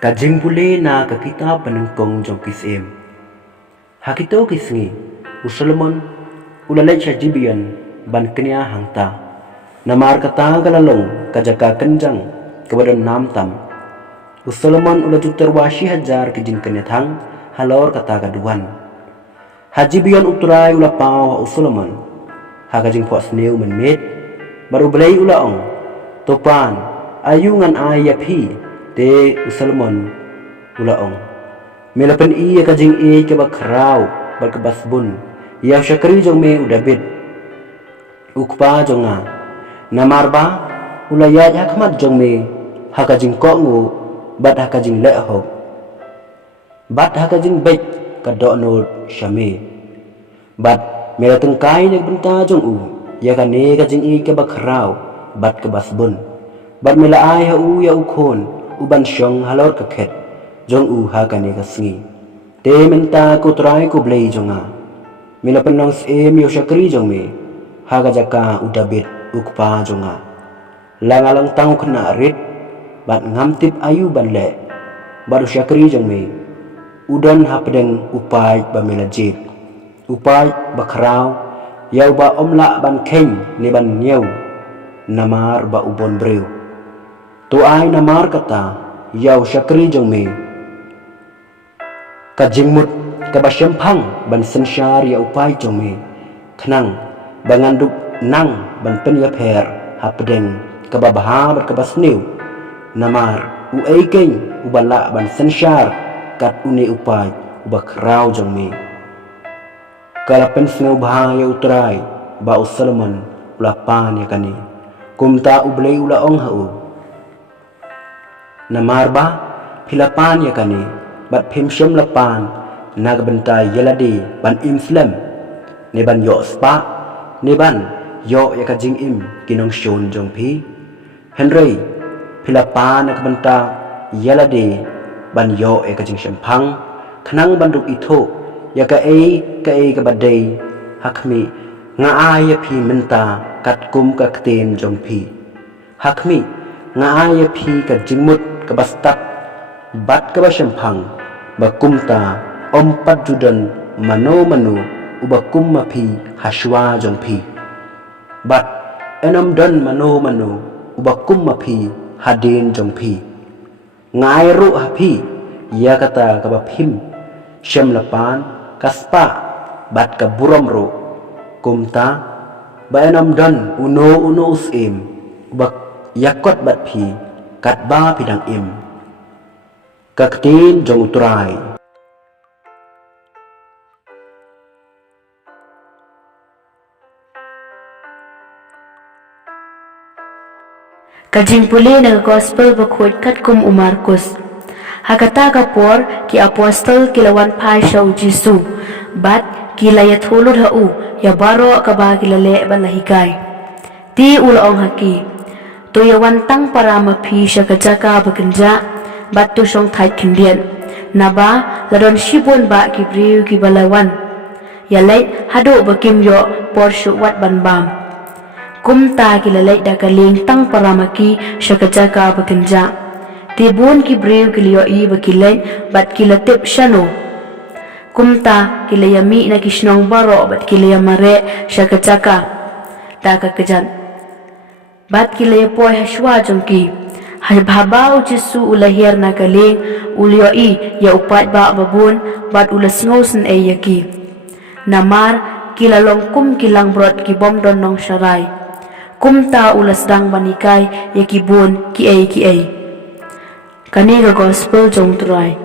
Kajing pule na ka kita penengkong jong kisem. Hakito kisngi Solomon ulalai Shajibian ban kenya hangta. Namar kata galalong kajaka kenjang kebadan nam tam. Solomon ula jutar washi hajar kejing kenya thang halor kata gaduan. Hajibian uturai ula pau Solomon. Hakajing puas neu menmet baru belai ula ong. Topan ayungan ayapi te Solomon ulaong melapan iya kajing e ke bakrau berkebasbun ya syakri jong me udabit ukpa jonga namarba ulayat hakmat jong me hakajing kongu bat hakajing leho bat hakajing baik kadokno syame bat melatengkai nek benta jong u ya kane kajing e ke bakrau bat kebasbun bat mela ai ha u ya ukon uban syong halor keket jong u ha kane kasngi te menta ko trai ko blei jonga mila penong em yo syakri jong me ha ga jaka udabit ukpa jonga langalang tang kena rit bat ngamtip ayu ban le baru syakri jong me udan ha pedeng upai ba mila jit upai bakrau yau ba omla ban keng ne ban nyau namar ba ubon breu tu ai namar kata yau syakri jong me kajingmut kabasyempang ban sensyar ya upai jong me kenang bangandup nang ban penyaper hapdeng kababaha berkabasniu namar u aikeng ubala ban sensyar kat une upai ubakrau jong me kalapen sngau bahaya utrai ba Solomon ulapan ya kani kumta ublei ula ong hau namarba pilapan ya kani bat pimsyam lapan nagbentai yeladi ban imslam ne ban yo spa ne ban yo ya kajing im kinong shon jong pi henry pilapan nagbenta yeladi ban yo ya kajing syempang kenang banduk itu ya ka e ka badai hakmi nga aya pi menta kat kum ka kten jong pi hakmi nga aya pi ka jingmut kabastak bat kabasyempang bakumta ompat judan mano ubakum mapi haswa jong pi bat enam dan mano ubakum mapi hadin jong pi ngai ru hapi ya kata kabapim syam lapan kaspa bat kaburam ru kumta ba enam dan uno usim ubak yakot bat pi katba pidang im kaktin jong uturai kajing puli na gospel bakwit kat kum umarkus hakata kapor ki apostol kilawan pai shaw jisu bat kilayat hulud hau ya baro akaba kilale balahikay ti ulaong haki to yawan tang para mapi siya kajaka bagenja bat tu syong thai kindian naba ladon shibon ba kibriu kibalawan yalai hado bakim yo porshu wat banbam kumta kilalai dakaling tang para maki siya kajaka bagenja tibun kibriu kiliyo i bakilay bat kilatip syano kumta kilayami na kisnong baro bat kilayamare siya kajaka dakakejan bat kilaya poy haswa jongki habhabaw jisu ulahir na kaling ulyo i ya upat ba babun bat ulas ngosen e yaki namar kilalong kum kilang brot ki bom don nong syarai kumta ulas dang banikay yaki bun ki ay kani ga gospel jong turay